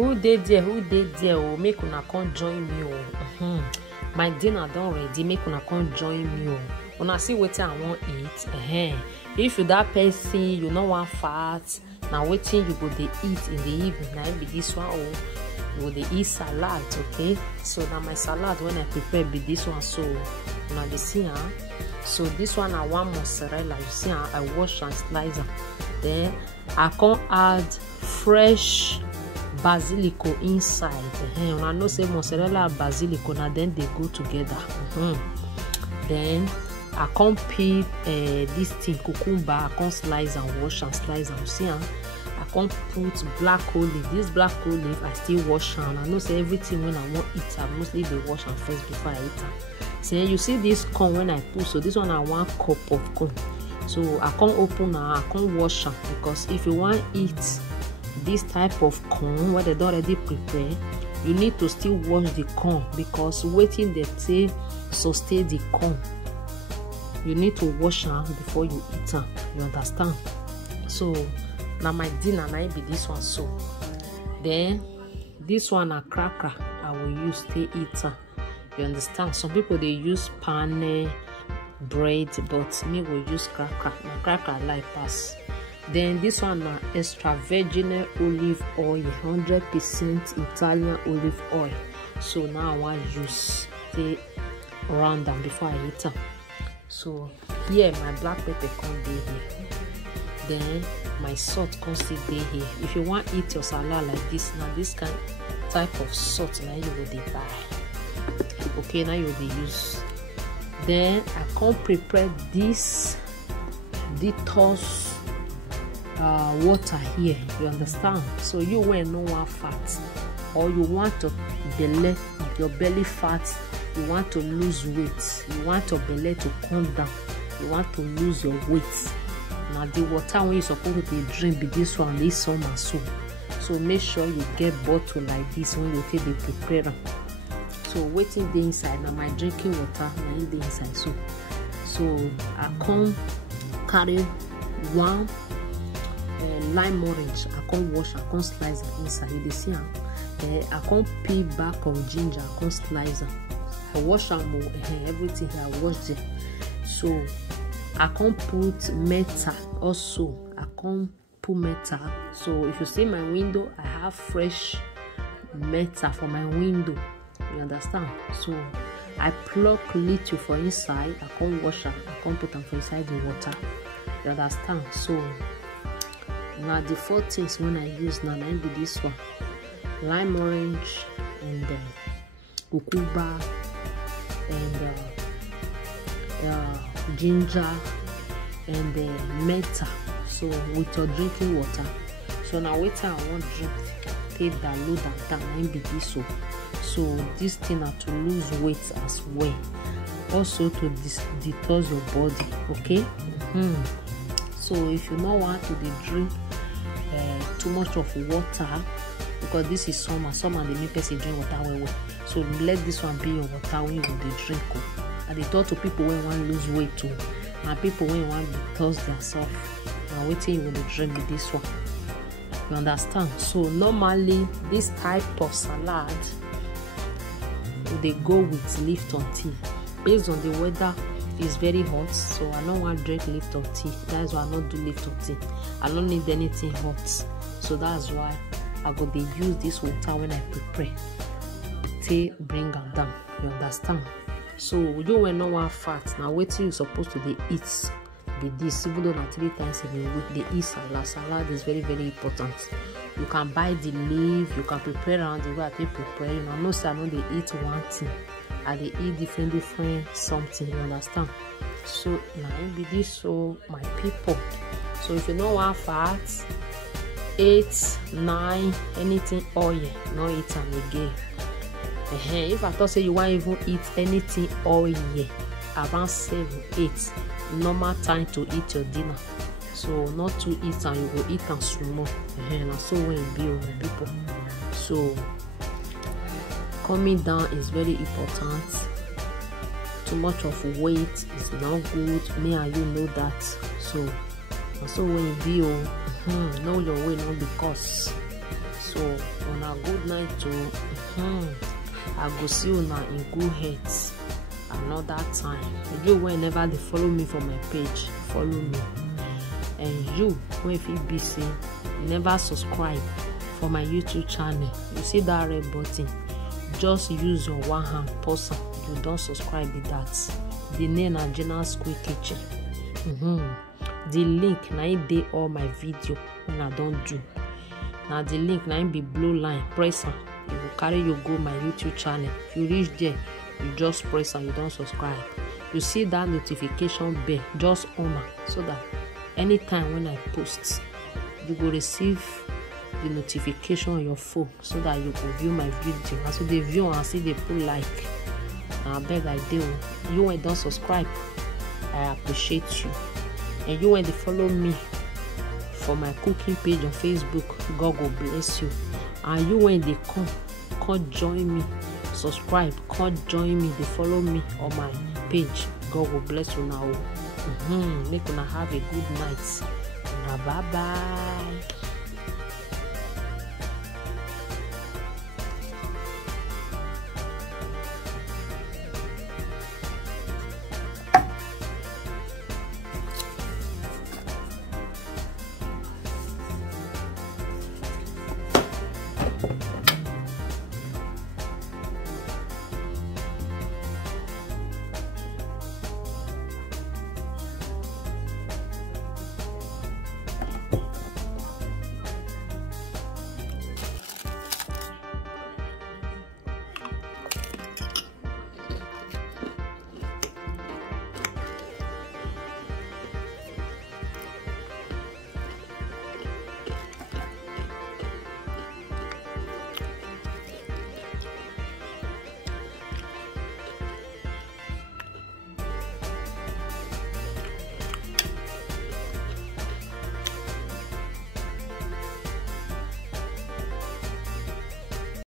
Who did there? Oh, make una come join me. Oh, my dinner done ready. Make una come join me. Oh, una see wetin I want eat. If you that person you no want fat, now wetin you go dey eat in the evening. Now be this one. Oh, you go dey eat salad. Okay, so now my salad when I prepare be this one. So now you see, so this one I want mozzarella. You see, I wash and slice them. Then I can add fresh basilico inside. I know say mozzarella and basilico now then they go together. Then I can peel this thing cucumber. I can slice and wash and slice and see. I can put black olive. This black olive I still wash and I know say everything when I want eat I mostly they wash and first before I eat them. So you see this corn when I put, so this one I want cup of corn. So I can't open now, I can't wash them because if you want eat this type of corn what they don't already prepare, you need to still wash the corn because waiting they say sustain the corn. You need to wash them before you eat them. You understand? So now my dinner now be this one. So then this one a cracker I will use to eat them. You understand? Some people they use pan bread, but me will use cracker. My cracker like pass. Then this one na extra virgin olive oil, 100% Italian olive oil. So now I want use the round them before I eat them. So here my black pepper come be here. Then my salt come still be here. If you want eat your salad like this, now this kind type of salt now you will buy. Okay, now you will use. Then I can prepare this detox water here. You understand? So you when no want fat, or you want to belly your belly fat, you want to lose weight, you want your belly to come down, you want to lose your weight. Now the water when you supposed to drink be this one this summer. So make sure you get bottle like this when you take the prepare them. So waiting the inside now my drinking water now in the inside. So I come carry one lime orange. I can wash, I can slice it inside. You see, I can peel back of ginger. I can slice it. I wash them everything. I wash it. So I can put meta also. I can put meta. So if you see my window, I have fresh meta for my window. You understand? So I pluck little for inside. I can wash them. I can put them for inside the water. You understand? So now the four things when I use now be this one: lime orange and cucumber and ginger and meta. So with your drinking water. So now wait till I want drink, take that load and down and be this one. So this thing are to lose weight as well, also to detox your body. Okay. So if you don't want to drink too much of water, because this is summer they make person drink water well. So let this one be your water when you go to drink. And they talk to people when want lose weight too, and people when want detox themselves. Now waiting you will drink with this one. You understand? So normally this type of salad they go with Lipton tea. Based on the weather is very hot, so I don't want to drink Lipton tea. That's why I don't do Lipton tea. I don't need anything hot, so that's why I go they use this water when I prepare. Tea bring them down. You understand? So you will not want fat. Now wait till you supposed to they eat be this, even though not 3 times in a week they eat salad. Salad is very important. You can buy the leaf, you can prepare around the way I prepare. You know, say I know they eat one thing and they eat different something. You understand? So now it be this. So my people, so if you don't want fat, 8, 9, anything oil, no eat them again. If I thought say you want even eat anything oil, around 7, 8, normal time to eat your dinner. So not to eat and you go eat and small. And so when you be with people. So coming down is very important. Too much of weight is not good. Me and you know that. So when you be know your weight, not because. so una good night to I go see una in good health another time. You whenever they follow me for my page, follow me. And you when if you be say never subscribe for my YouTube channel, you see that red button, just use your one hand pause. You don't subscribe with that. The name na General School Kitchen. The link na it dey all my video when I don't do. Now the link na it be blue line. Press am, you will carry you go my YouTube channel. If you reach there, you just press and you don't subscribe. You see that notification bell, just on am so that anytime when I post, you will receive the notification on your phone so that you can view my video. As you dey view and see they put like. I beg I do. You when don't subscribe, I appreciate you. And you when they follow me for my cooking page on Facebook, God will bless you. And you when they come join me, subscribe, come join me, they follow me on my page, God will bless you now. Make una have a good night. Bye bye.